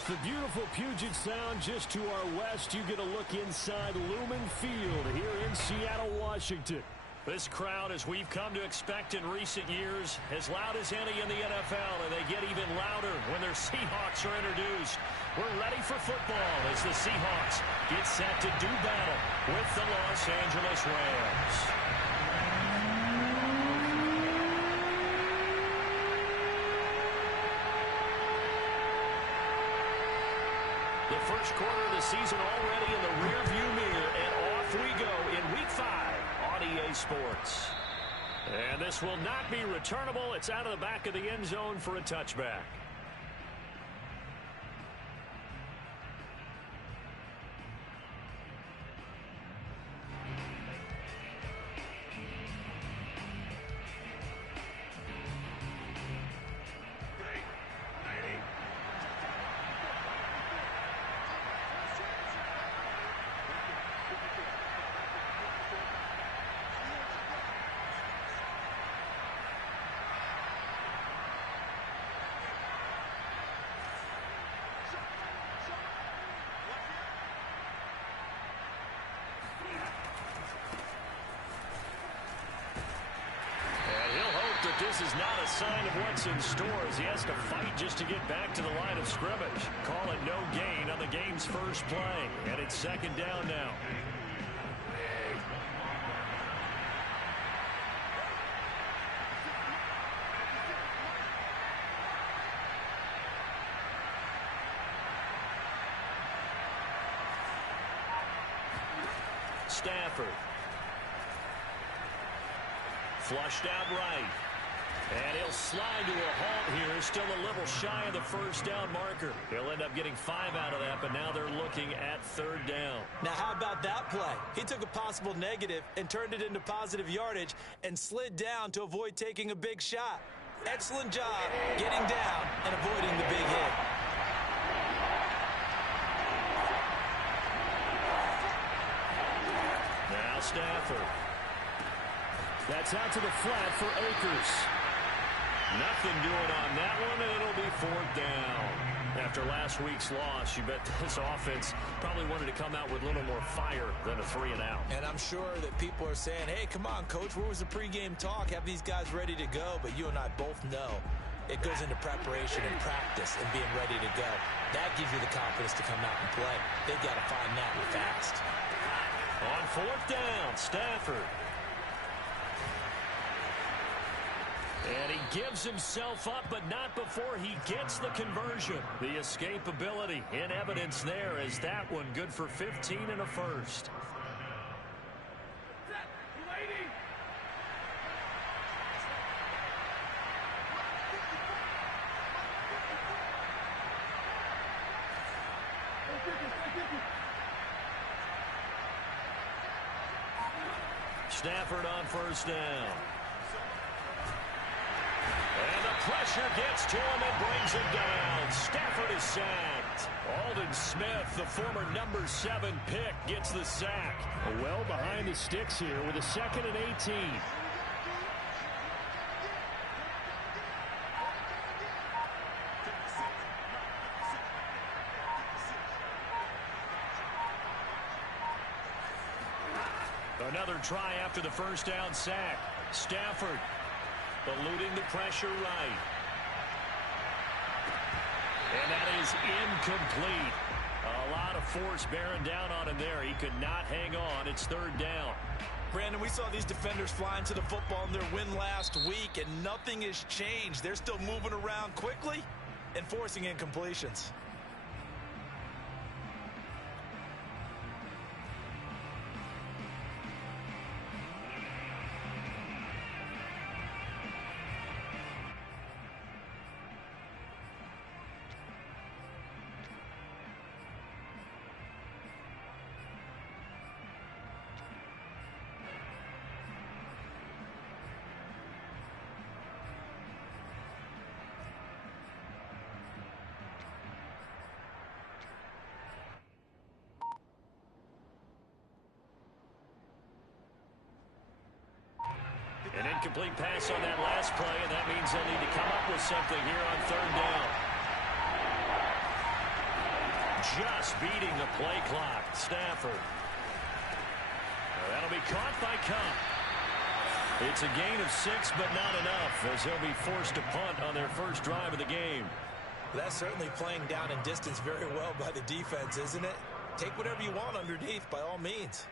With the beautiful Puget Sound just to our west, you get a look inside Lumen Field here in Seattle, Washington. This crowd, as we've come to expect in recent years, as loud as any in the NFL, and they get even louder when their Seahawks are introduced. We're ready for football as the Seahawks get set to do battle with the Los Angeles Rams. The first quarter of the season already in the rearview mirror, and off we go in Week 5 on EA Sports. And this will not be returnable. It's out of the back of the end zone for a touchback. This is not a sign of what's in store as he has to fight just to get back to the line of scrimmage. Call it no gain on the game's first play. And it's second down now. Stafford. Flushed out right. And he'll slide to a halt here. Still a little shy of the first down marker. He'll end up getting 5 out of that, but now they're looking at third down. Now, how about that play? He took a possible negative and turned it into positive yardage and slid down to avoid taking a big shot. Excellent job getting down and avoiding the big hit. Now Stafford. That's out to the flat for Akers. Nothing doing on that one, and it'll be fourth down. After last week's loss, you bet this offense probably wanted to come out with a little more fire than a 3-and-out. And I'm sure that people are saying, hey, come on, Coach, where was the pregame talk? Have these guys ready to go? But you and I both know it goes into preparation and practice and being ready to go. That gives you the confidence to come out and play. They've got to find that fast. On fourth down, Stafford. And he gives himself up, but not before he gets the conversion. The escapability in evidence there as that one good for 15 and a first. Stafford on first down. And the pressure gets to him and brings him down. Stafford is sacked. Aldon Smith, the former number 7 pick, gets the sack. Well behind the sticks here with a 2nd and 18. Another try after the first down sack. Stafford eluding the pressure right. And that is incomplete. A lot of force bearing down on him there. He could not hang on. It's third down. Brandon, we saw these defenders flying to the football in their win last week, and nothing has changed. They're still moving around quickly and forcing incompletions. An incomplete pass on that last play, and that means they'll need to come up with something here on third down. just beating the play clock. Stafford. That'll be caught by Cup. It's a gain of 6, but not enough, as they'll be forced to punt on their first drive of the game. That's certainly playing down in distance very well by the defense, isn't it? Take whatever you want underneath, by all means.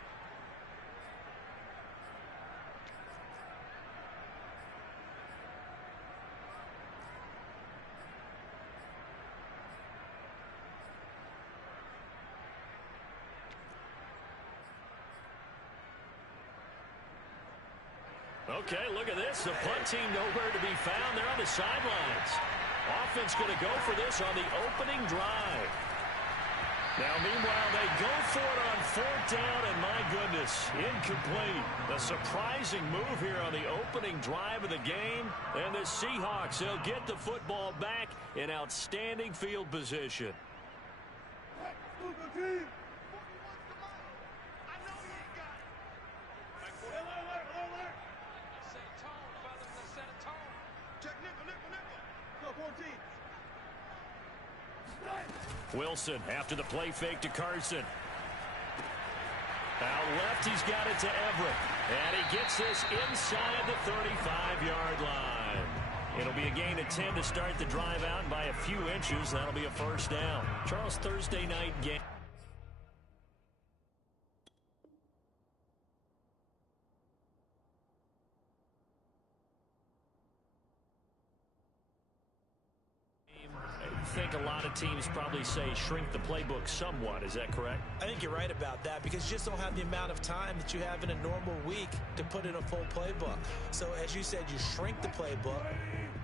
Okay, look at this. The punt team nowhere to be found. They're on the sidelines. Offense going to go for this on the opening drive. Now, meanwhile, they go for it on 4th down, and my goodness, incomplete. A surprising move here on the opening drive of the game. And the Seahawks, they'll get the football back in outstanding field position. Wilson after the play fake to Carson. Out left, he's got it to Everett. And he gets this inside the 35-yard line. It'll be a gain of 10 to start the drive out, and by a few inches, that'll be a first down. Charles, Thursday night game. I think a lot of teams probably say shrink the playbook somewhat. Is that correct? I think you're right about that, because you just don't have the amount of time that you have in a normal week to put in a full playbook. So as you said, you shrink the playbook,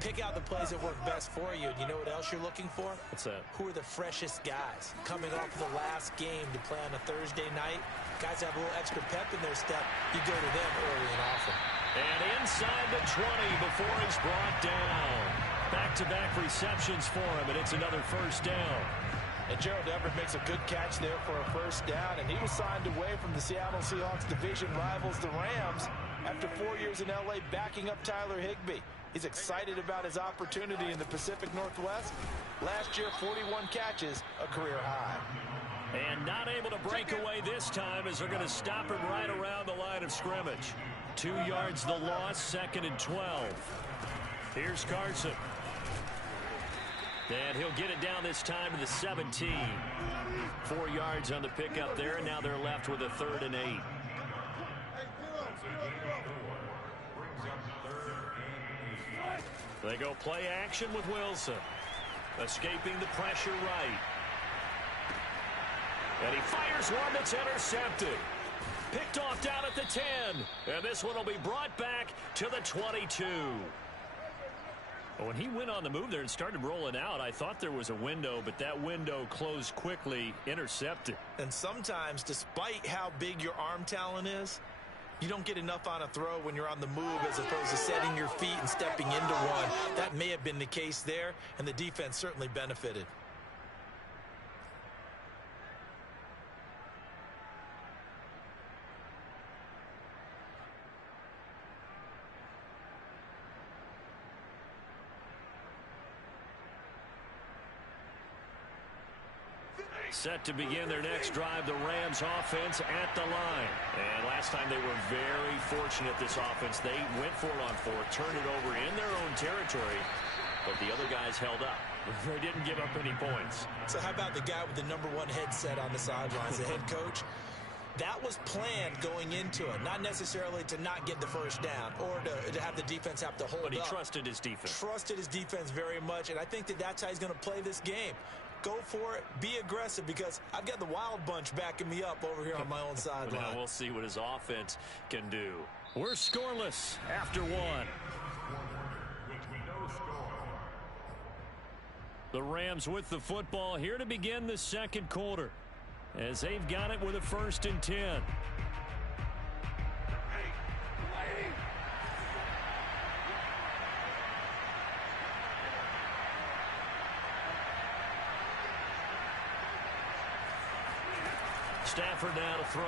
pick out the plays that work best for you, and you know what else you're looking for? What's that? Who are the freshest guys coming off the last game to play on a Thursday night? Guys have a little extra pep in their step. You go to them early and often. And inside the 20 before he's brought down. Back-to-back receptions for him, and it's another first down. And Gerald Everett makes a good catch there for a first down, and he was signed away from the Seattle Seahawks division rivals, the Rams, after 4 years in L.A. backing up Tyler Higbee. He's excited about his opportunity in the Pacific Northwest. Last year, 41 catches, a career high. And not able to break away this time, as they're going to stop him right around the line of scrimmage. 2 yards the loss, 2nd and 12. Here's Carson. And he'll get it down this time to the 17. 4 yards on the pickup there, and now they're left with a 3rd and 8. They go play action with Wilson. Escaping the pressure right. And he fires one that's intercepted. Picked off down at the 10. And this one will be brought back to the 22. When he went on the move there and started rolling out, I thought there was a window, but that window closed quickly, intercepted. And sometimes, despite how big your arm talent is, you don't get enough on a throw when you're on the move as opposed to setting your feet and stepping into one. That may have been the case there, and the defense certainly benefited. Set to begin their next drive, the Rams offense at the line. And last time they were very fortunate, this offense. They went for it on 4th, turned it over in their own territory, but the other guys held up. They didn't give up any points. So how about the guy with the #1 headset on the sidelines, the head coach? That was planned going into it, not necessarily to not get the first down or to have the defense have to hold up. But he trusted his defense. Trusted his defense very much, and I think that that's how he's going to play this game. Go for it, be aggressive, because I've got the wild bunch backing me up over here on my own sideline. Now we'll see what his offense can do. We're scoreless after 1. The Rams with the football here to begin the second quarter, as they've got it with a 1st and 10. Stafford now to throw.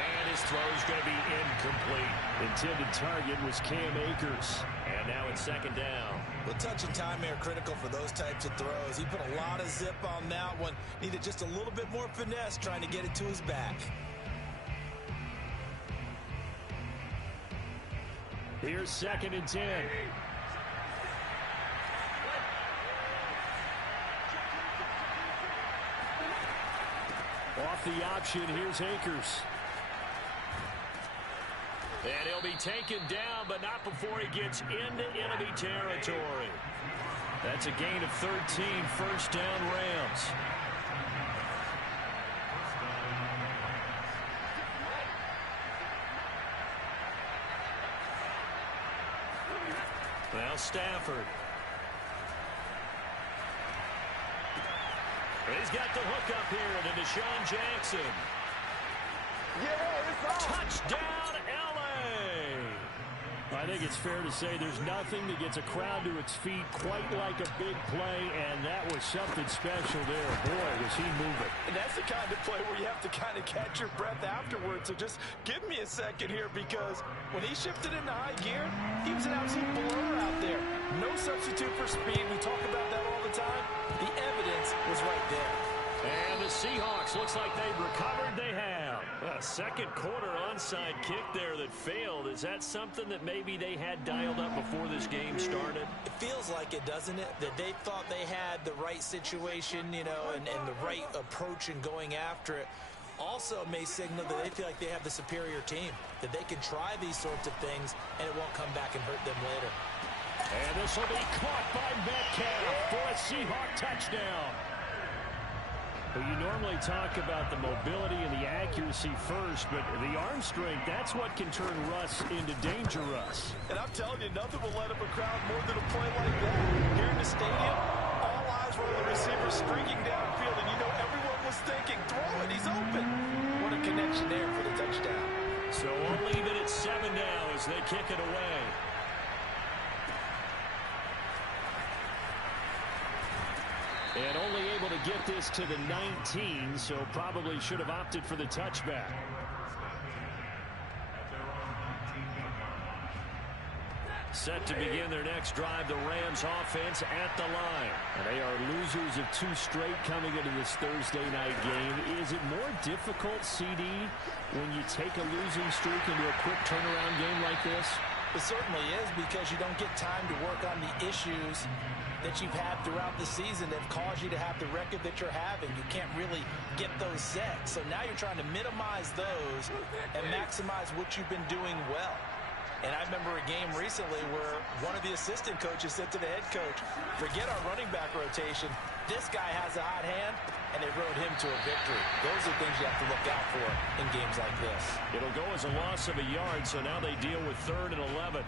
And his throw's going to be incomplete. Intended target was Cam Akers. And now it's second down. Well, touch and time are critical for those types of throws. He put a lot of zip on that one. Needed just a little bit more finesse trying to get it to his back. Here's 2nd and 10. Off the option, here's Akers. And he'll be taken down, but not before he gets into enemy territory. That's a gain of 13, first down Rams. Now Stafford. He's got the hook up here to Deshaun Jackson. Touchdown, L.A. I think it's fair to say there's nothing that gets a crowd to its feet quite like a big play, and that was something special there. Boy, was he moving. And that's the kind of play where you have to kind of catch your breath afterwards. So just give me a second here, because when he shifted into high gear, he was an absolute blur out there. No substitute for speed. We talk about that all the time. The evidence was right there. And the Seahawks, looks like they've recovered. They have. A second quarter onside kick there that failed. Is that something that maybe they had dialed up before this game started? It feels like it, doesn't it? That they thought they had the right situation, you know, and the right approach in going after it. Also may signal that they feel like they have the superior team, that they can try these sorts of things and it won't come back and hurt them later. And this will be caught by Metcalf for a Seahawk touchdown. But you normally talk about the mobility and the accuracy first, but the arm strength, that's what can turn Russ into danger Russ. And I'm telling you, nothing will light up a crowd more than a play like that. Here in the stadium, all eyes were on the receiver streaking downfield, and you know everyone was thinking, throw it, he's open. What a connection there for the touchdown. So we'll leave it at 7 now as they kick it away. And only able to get this to the 19, so probably should have opted for the touchback. Set to begin their next drive, the Rams offense at the line. And they are losers of 2 straight coming into this Thursday night game. Is it more difficult, CD, when you take a losing streak into a quick turnaround game like this? It certainly is, because you don't get time to work on the issues that you've had throughout the season that have caused you to have the record that you're having. You can't really get those set. So now you're trying to minimize those and maximize what you've been doing well. And I remember a game recently where one of the assistant coaches said to the head coach, forget our running back rotation. This guy has a hot hand, and they rode him to a victory. Those are things you have to look out for in games like this. It'll go as a loss of a yard, so now they deal with 3rd and 11.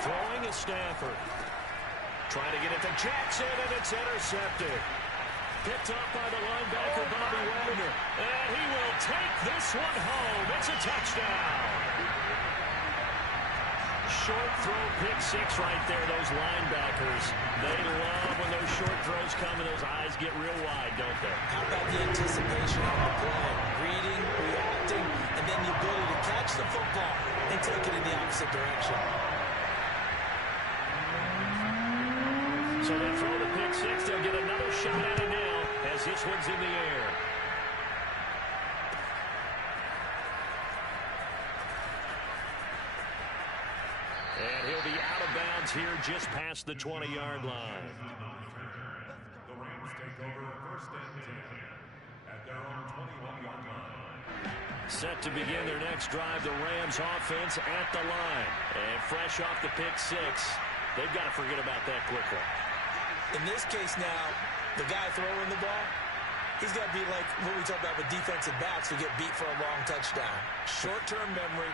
Throwing is Stafford. Trying to get it to Jackson, and it's intercepted. Picked up by the linebacker, Bobby Wagner. And he will take this one home. It's a touchdown. Short throw, pick 6 right there. Those linebackers, they love when those short throws come and those eyes get real wide, don't they? How about the anticipation on the play? Reading, reacting, and then the ability to catch the football and take it in the opposite direction. So they throw the pick 6. They'll get another shot at it now as this one's in the air. And he'll be out of bounds here just past the 20-yard line. The Rams take over 1st and 10 at their own 21-yard line. Set to begin their next drive, the Rams offense at the line. And fresh off the pick 6, they've got to forget about that quickly. In this case now, the guy throwing the ball, he's got to be like what we talk about with defensive backs who get beat for a long touchdown. Short-term memory,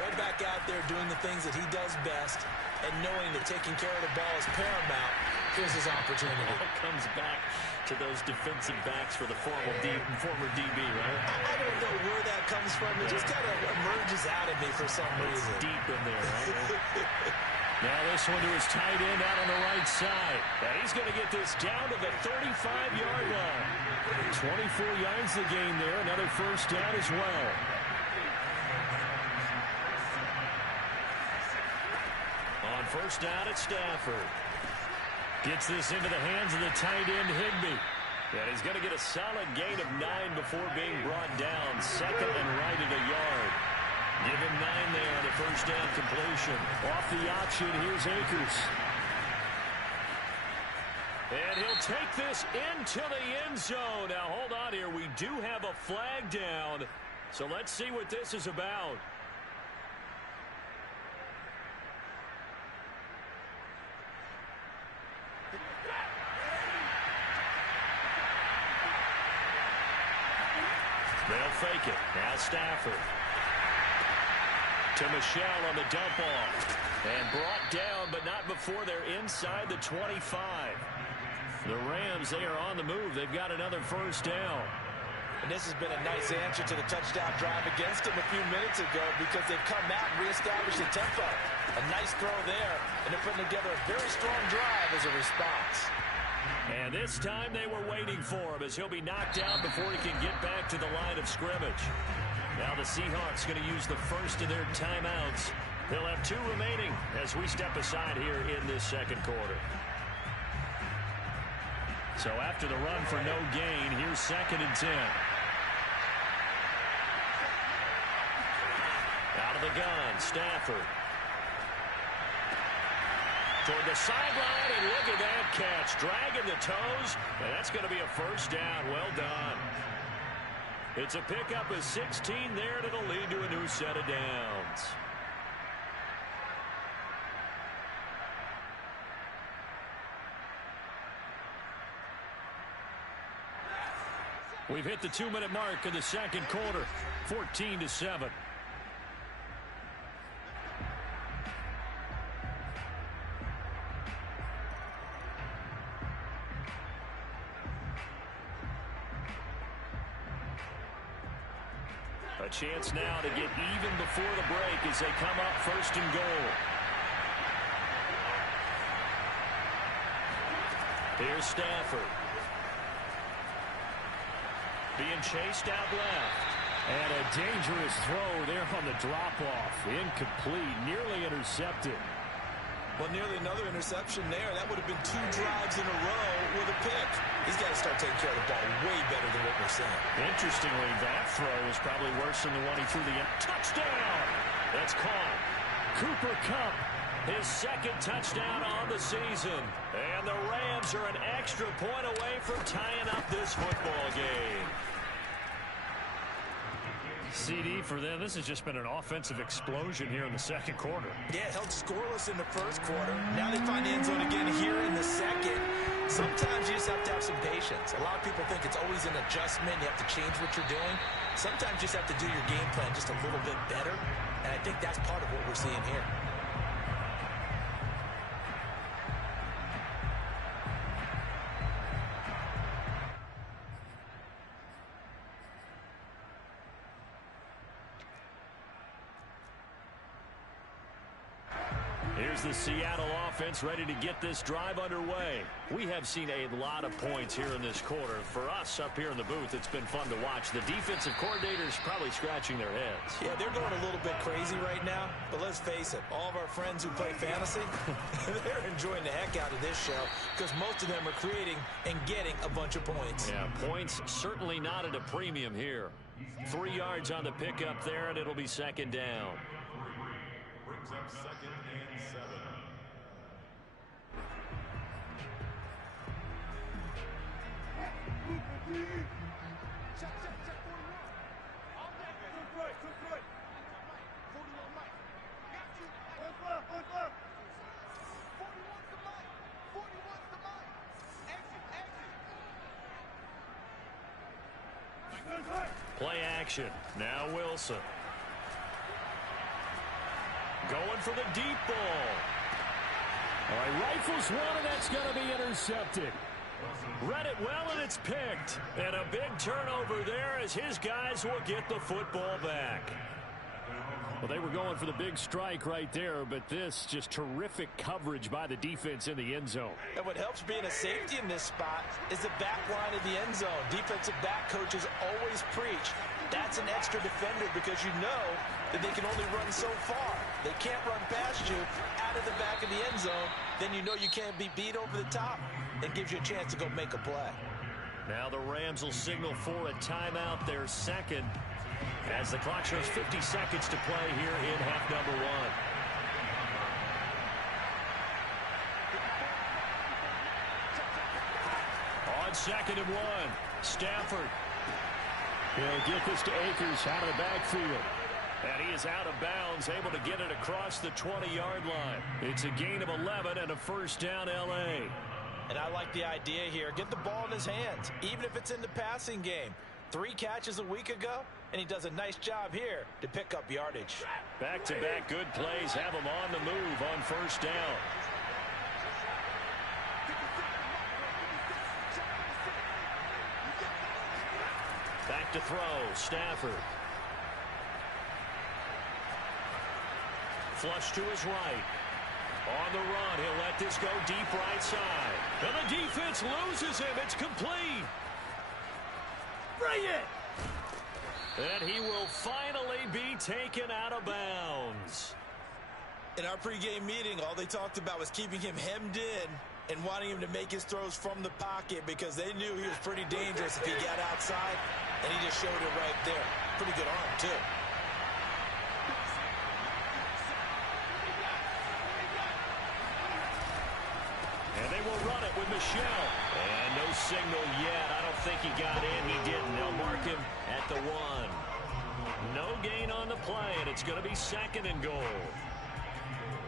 right back out there doing the things that he does best, and knowing that taking care of the ball is paramount Here's his opportunity. It all comes back to those defensive backs for the former DB, right? I don't know where that comes from. It just kind of emerges out of me for some reason. It's deep in there, right? Now this one to his tight end out on the right side. And he's going to get this down to the 35-yard line. 24 yards the game there. Another first down as well. On first down, it's Stafford. Gets this into the hands of the tight end, Higbee. And he's going to get a solid gain of 9 before being brought down. Second and right at a yard. Give him 9 there on the first down completion. Off the option, here's Akers. And he'll take this into the end zone. Now, hold on here. We do have a flag down. So let's see what this is about. They'll fake it. Now Stafford. To Michel on the dump off. And brought down, but not before they're inside the 25. The Rams, they are on the move. They've got another first down. And this has been a nice answer to the touchdown drive against them a few minutes ago because they've come out and reestablished the tempo. A nice throw there, and they're putting together a very strong drive as a response. And this time they were waiting for him as he'll be knocked down before he can get back to the line of scrimmage. Now the Seahawks going to use the first of their timeouts. They'll have 2 remaining as we step aside here in this second quarter. So after the run for no gain, here's 2nd and 10. Out of the gun, Stafford. Toward the sideline, and look at that catch. Dragging the toes, and that's going to be a first down. Well done. It's a pickup of 16 there, and it'll lead to a new set of downs. We've hit the 2-minute mark of the second quarter, 14-7. A chance now to get even before the break as they come up first and goal. Here's Stafford. Being chased out left. And a dangerous throw there on the drop-off. Incomplete, nearly intercepted. Well, nearly another interception there. That would have been 2 drives in a row with a pick. He's got to start taking care of the ball way better than what we're seeing. Interestingly, that throw was probably worse than the one he threw the end. Touchdown! That's caught. Cooper Kupp, his 2nd touchdown on the season. And the Rams are an extra point away from tying up this football game. CD for them. This has just been an offensive explosion here in the second quarter. Yeah, held scoreless in the first quarter. Now they find the end zone again here in the second. Sometimes you just have to have some patience. A lot of people think it's always an adjustment. You have to change what you're doing. Sometimes you just have to do your game plan just a little bit better. And I think that's part of what we're seeing here. Here's the Seattle offense ready to get this drive underway. We have seen a lot of points here in this quarter. For us up here in the booth, it's been fun to watch. The defensive coordinators probably scratching their heads. Yeah, they're going a little bit crazy right now. But let's face it, all of our friends who play fantasy, they're enjoying the heck out of this show because most of them are creating and getting a bunch of points. Yeah, points certainly not at a premium here. 3 yards on the pickup there, and it'll be 2nd down. Brings up 2nd and 7. Play action. Now Wilson. Going for the deep ball. All right, rifles one, and that's going to be intercepted. Read it well, and it's picked. And a big turnover there as his guys will get the football back. Well, they were going for the big strike right there, but this just terrific coverage by the defense in the end zone. And what helps being a safety in this spot is the back line of the end zone. Defensive back coaches always preach. That's an extra defender because you know that they can only run so far. They can't run past you out of the back of the end zone. Then you know you can't be beat over the top. It gives you a chance to go make a play. Now the Rams will signal for a timeout, their second, as the clock shows 50 seconds to play here in half number one. On 2nd and 1, Stafford. He'll get this to Akers out of the backfield. And he is out of bounds, able to get it across the 20-yard line. It's a gain of 11 and a first down, L.A. And I like the idea here. Get the ball in his hands, even if it's in the passing game. 3 catches a week ago, and he does a nice job here to pick up yardage. Back-to-back good plays have him on the move on first down. Back to throw, Stafford. Flush to his right. On the run, he'll let this go deep right side. And the defense loses him. It's complete. Bring it! And he will finally be taken out of bounds. In our pregame meeting, all they talked about was keeping him hemmed in and wanting him to make his throws from the pocket because they knew he was pretty dangerous if he got outside, and he just showed it right there. Pretty good arm, too. And they will run it with Michelle. And no signal yet. I don't think he got in. He didn't. They'll mark him at the 1. No gain on the play, and it's going to be 2nd and goal.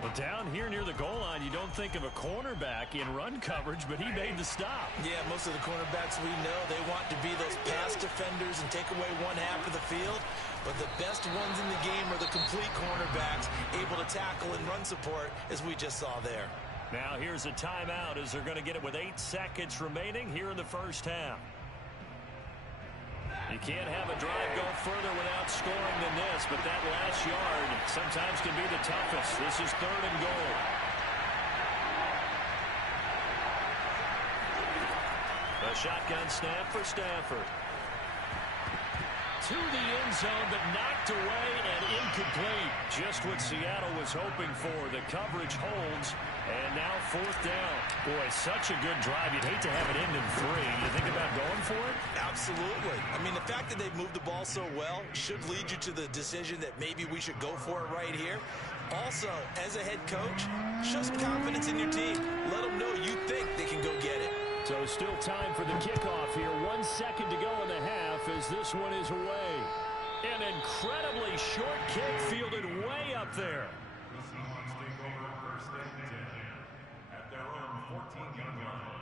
Well, down here near the goal line, you don't think of a cornerback in run coverage, but he made the stop. Yeah, most of the cornerbacks we know, they want to be those pass defenders and take away one half of the field. But the best ones in the game are the complete cornerbacks, able to tackle and run support, as we just saw there. Now here's a timeout as they're going to get it with 8 seconds remaining here in the first half. You can't have a drive go further without scoring than this, but that last yard sometimes can be the toughest. This is 3rd and goal. A shotgun snap for Stafford. To the end zone, but knocked away and incomplete. Just what Seattle was hoping for. The coverage holds, and now 4th down. Boy, such a good drive. You'd hate to have it end in 3. You think about going for it? Absolutely. I mean, the fact that they've moved the ball so well should lead you to the decision that maybe we should go for it right here. Also, as a head coach, show some confidence in your team. Let them know you think they can go get it. So still time for the kickoff here. 1 second to go in the half as this one is away. An incredibly short kick fielded way up there. The Seahawks take over 1st and 10 at their own 14-yard line.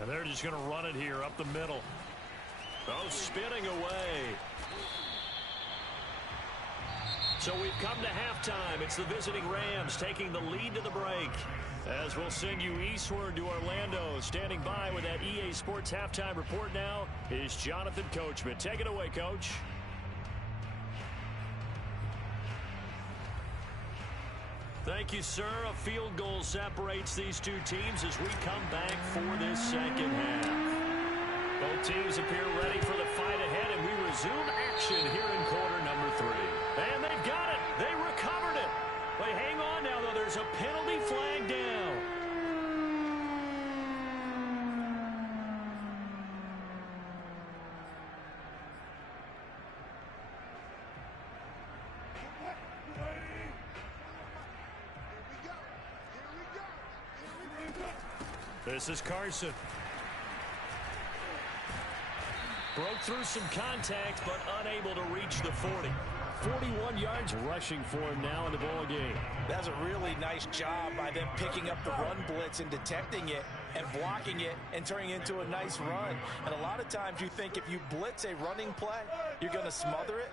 And they're just going to run it here up the middle. Oh, spinning away. So we've come to halftime. It's the visiting Rams taking the lead to the break. As we'll send you eastward to Orlando. Standing by with that EA Sports halftime report now is Jonathan Coachman. Take it away, Coach. Thank you, sir. A field goal separates these two teams as we come back for this second half. Both teams appear ready for the fight ahead, and we resume action here in quarter number 3. And they've got it. They recovered it. But hang on now, though. There's a penalty flag down. This is Carson. Broke through some contact, but unable to reach the 40. 41 yards rushing for him now in the ball game. That's a really nice job by them picking up the run blitz and detecting it and blocking it and turning it into a nice run. And a lot of times you think if you blitz a running play, you're going to smother it.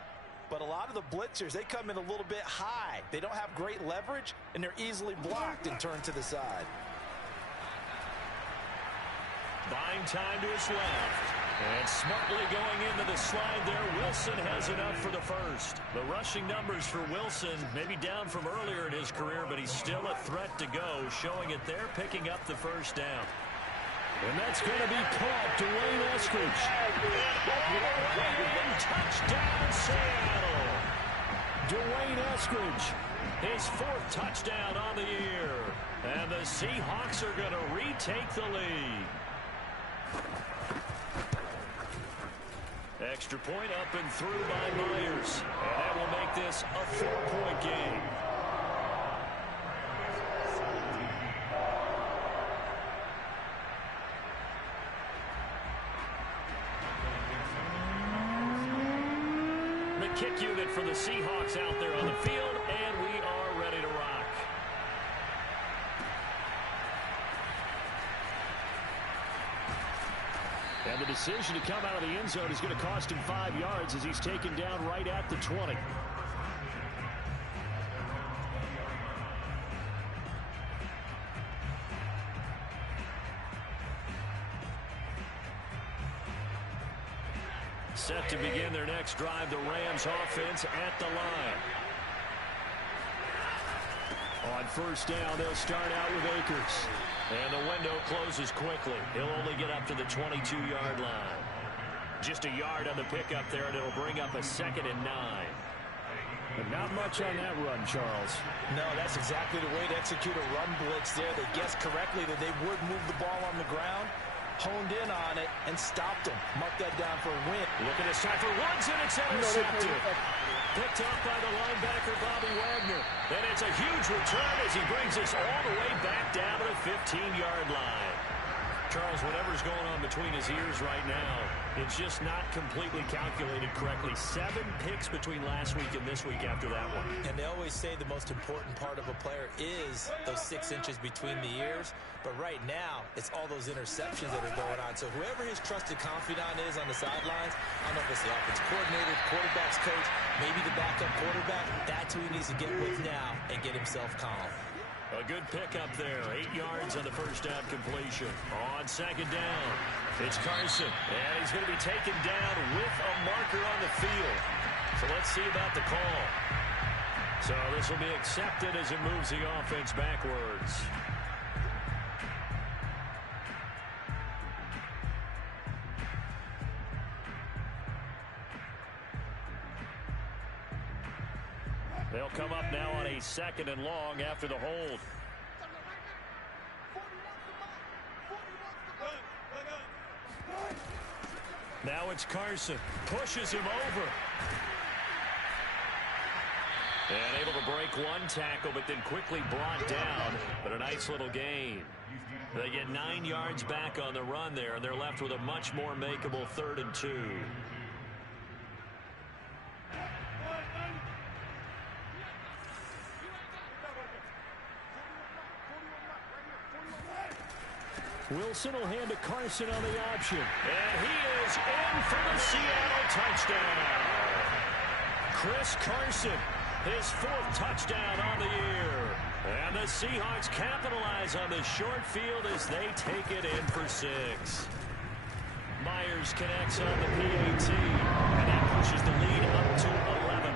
But a lot of the blitzers, they come in a little bit high. They don't have great leverage, and they're easily blocked and turned to the side. Buying time to his left. And smartly going into the slide there, Wilson has enough for the first. The rushing numbers for Wilson, maybe down from earlier in his career, but he's still a threat to go, showing it there, picking up the first down. And that's going to be caught. Dwayne Eskridge. Touchdown, Seattle. Dwayne Eskridge. His fourth touchdown on the year. And the Seahawks are going to retake the lead. Extra point up and through by Myers. And that will make this a 4-point game. The kick unit for the Seahawks out there on the field, and we are ready to rock. And the decision to come out of the end zone is going to cost him 5 yards as he's taken down right at the 20. Set to begin their next drive, the Rams offense at the line. On first down, they'll start out with Akers. And the window closes quickly. He'll only get up to the 22-yard line. Just a yard on the pickup there, and it'll bring up a 2nd and 9. But not much on that run, Charles. No, that's exactly the way to execute a run blitz there. They guessed correctly that they would move the ball on the ground, honed in on it, and stopped them. Mark that down for a win. Looking to start for Woods, and it's intercepted. Picked up by the linebacker, Bobby Wagner. And it's a huge return as he brings us all the way back down to the 15-yard line. Charles, whatever's going on between his ears right now, it's just not completely calculated correctly. 7 picks between last week and this week after that one. And they always say the most important part of a player is those 6 inches between the ears. But right now, it's all those interceptions that are going on. So whoever his trusted confidant is on the sidelines, I don't know if it's the offensive coordinator, quarterback's coach, maybe the backup quarterback, that's who he needs to get with now and get himself calm. A good pickup there. 8 yards on the first down completion. On second down, it's Carson. And he's going to be taken down with a marker on the field. So let's see about the call. So this will be accepted as it moves the offense backwards. They'll come up now on a 2nd and long after the hold. Now it's Carson. Pushes him over. And able to break one tackle, but then quickly brought down. But a nice little gain. They get 9 yards back on the run there, and they're left with a much more makeable 3rd and 2. Wilson will hand to Carson on the option. And he is in for the Seattle touchdown. Chris Carson, his 4th touchdown on the year. And the Seahawks capitalize on the short field as they take it in for 6. Myers connects on the PAT, and that pushes the lead up to 11.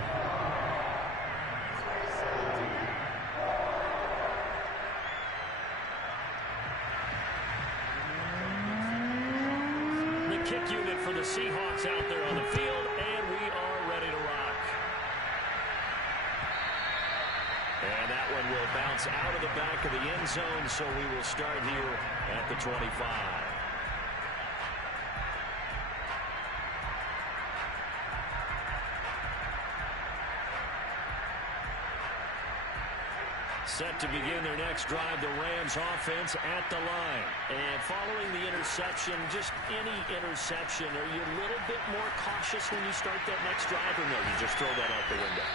Kick unit for the Seahawks out there on the field, and we are ready to rock. And that one will bounce out of the back of the end zone, so we will start here at the 25. Set to begin their next drive, the Rams offense at the line. And following the interception, just any interception, are you a little bit more cautious when you start that next drive, or no, you just throw that out the window?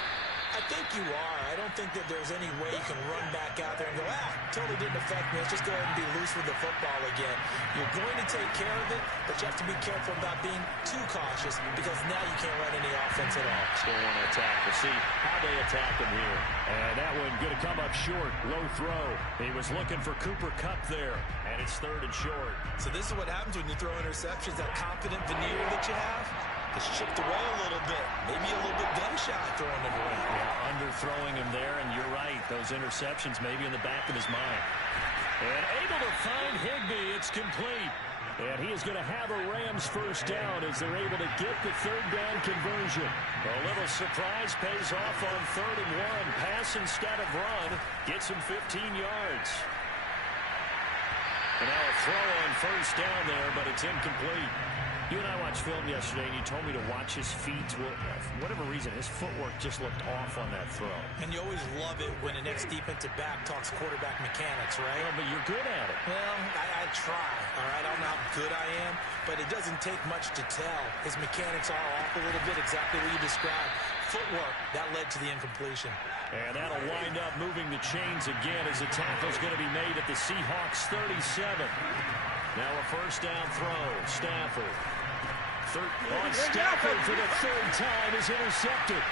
I think you are. I don't think that there's any way you can run back out there and go, totally didn't affect me. Let's just go ahead and be loose with the football again. You're going to take care of it, but you have to be careful about being too cautious because now you can't run any offense at all. Still want to attack. We'll see how they attack him here. And that one going to come up short. Low throw. He was looking for Cooper Kupp there, and it's 3rd and short. So this is what happens when you throw interceptions, that confident veneer that you have. It's chipped away a little bit. Maybe a little bit gun-shy throwing it around. Yeah, underthrowing him there, and you're right. Those interceptions maybe in the back of his mind. And able to find Higbee. It's complete. And he is going to have a Rams first down as they're able to get the 3rd down conversion. A little surprise pays off on 3rd and 1. Pass instead of run. Gets him 15 yards. And now a throw on first down there, but it's incomplete. You and I watched film yesterday, and you told me to watch his feet. Well, for whatever reason, his footwork just looked off on that throw. And you always love it when the next defensive back talks quarterback mechanics, right? Well, but you're good at it. Well, I try, all right? I don't know how good I am, but it doesn't take much to tell. His mechanics are off a little bit, exactly what you described. Footwork, that led to the incompletion. And that'll wind up moving the chains again as the tackle's going to be made at the Seahawks 37. Now a first down throw. Stafford. Stafford for the 3rd time is intercepted.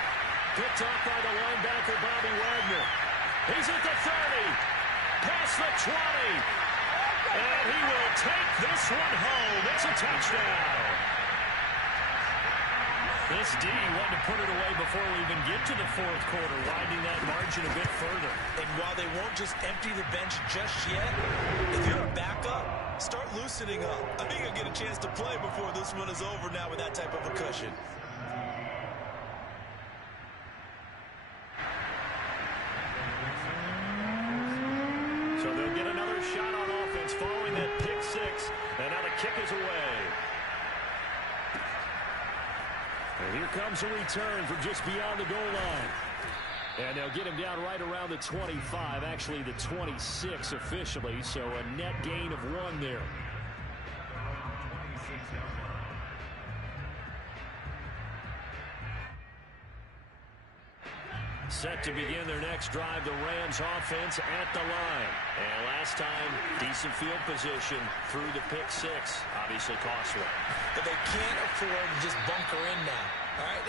Picked off by the linebacker, Bobby Wagner. He's at the 30. Past the 20. And he will take this one home. It's a touchdown. This D wanted to put it away before we even get to the 4th quarter, winding that margin a bit further. And while they won't just empty the bench just yet, if you're a backup, start loosening up. I think you'll get a chance to play before this one is over now with that type of a cushion. So they'll get another shot on offense following that pick 6. And now the kick is away. And here comes a return from just beyond the goal line. And they'll get him down right around the 25, actually the 26 officially, so a net gain of 1 there. Set to begin their next drive, the Rams offense at the line. And last time, decent field position through the pick 6. Obviously costly. But they can't afford to just bunker in now. All right,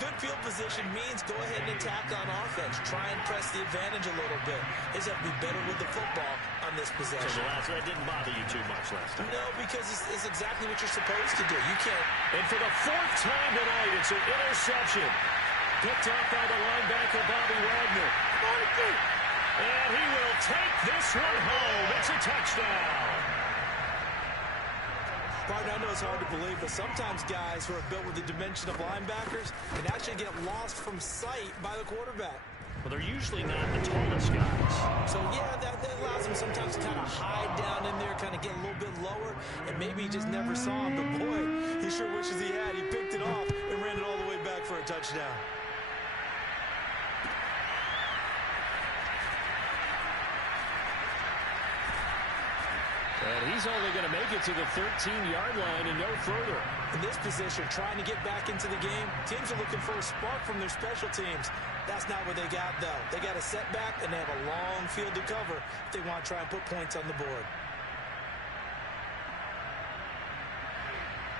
good field position means go ahead and attack on offense. Try and press the advantage a little bit. They just have to be better with the football on this possession. So that didn't bother you too much last time. No, because it's exactly what you're supposed to do. You can't. And for the 4th time tonight, it's an interception. Picked up by the linebacker, Bobby Wagner. And he will take this one home. It's a touchdown. Partner, I know it's hard to believe, but sometimes guys who are built with the dimension of linebackers can actually get lost from sight by the quarterback. Well, they're usually not the tallest guys. So, yeah, that allows them sometimes to kind of hide down in there, kind of get a little bit lower, and maybe he just never saw him. But, boy, he sure wishes he had. He picked it off and ran it all the way back for a touchdown. And he's only going to make it to the 13-yard line and no further. In this position, trying to get back into the game, teams are looking for a spark from their special teams. That's not what they got, though. They got a setback, and they have a long field to cover if they want to try and put points on the board.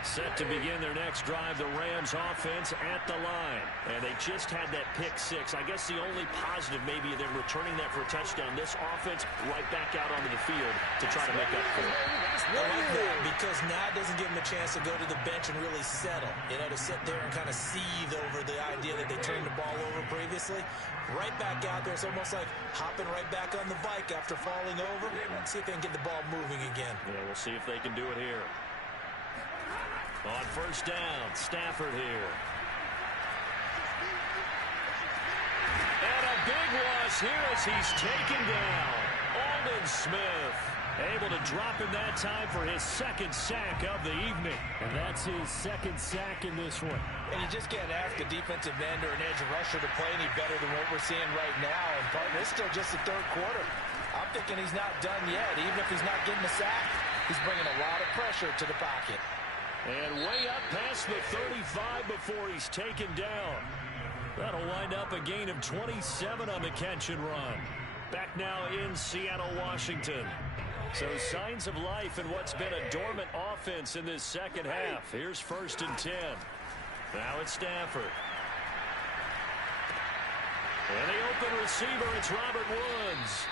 Set to begin their next drive, the Rams offense at the line. And they just had that pick 6. I guess the only positive maybe them returning that for a touchdown. This offense right back out onto the field to try to make up for it. I like that because now it doesn't give them a chance to go to the bench and really settle. You know, to sit there and kind of seethe over the idea that they turned the ball over previously. Right back out there. It's almost like hopping right back on the bike after falling over. Let's see if they can get the ball moving again. Yeah, we'll see if they can do it here. On first down, Stafford here. And a big loss here as he's taken down. Aldon Smith. Able to drop him that time for his second sack of the evening. And that's his second sack in this one. And you just can't ask a defensive end or an edge rusher to play any better than what we're seeing right now. And partner, it's still just the third quarter. I'm thinking he's not done yet. Even if he's not getting a sack, he's bringing a lot of pressure to the pocket. And way up past the 35 before he's taken down. That'll wind up a gain of 27 on the catch and run. Back now in Seattle, Washington. So signs of life in what's been a dormant offense in this second half. Here's 1st and 10. Now it's Stafford. And the open receiver, it's Robert Woods.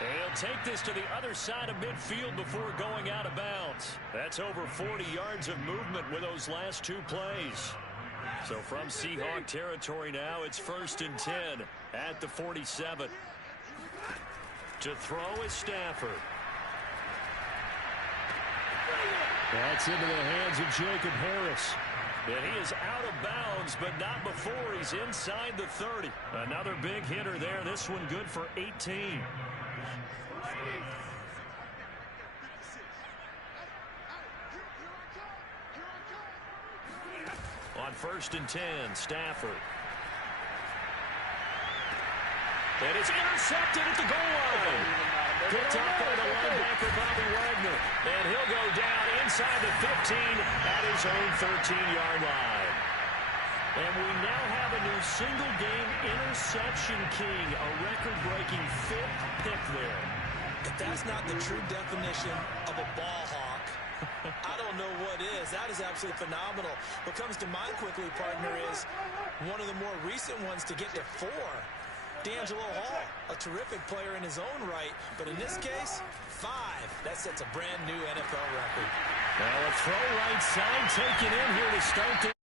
And he'll take this to the other side of midfield before going out of bounds. That's over 40 yards of movement with those last 2 plays. So from Seahawk territory now, it's 1st and 10 at the 47. To throw is Stafford. That's into the hands of Jacob Harris. And he is out of bounds, but not before he's inside the 30. Another big hitter there. This one good for 18. On 1st and 10, Stafford. And it's intercepted at the goal line. Picked up by the linebacker, Bobby Wagner. And he'll go down inside the 15 at his own 13-yard line. And we now have a new single-game interception king, a record-breaking 5th pick there. If that's not the true definition of a ball hawk, I don't know what is. That is absolutely phenomenal. What comes to mind quickly, partner, is one of the more recent ones to get to 4. D'Angelo Hall, a terrific player in his own right, but in this case, 5. That sets a brand new NFL record. Now a throw right side taken in here to start the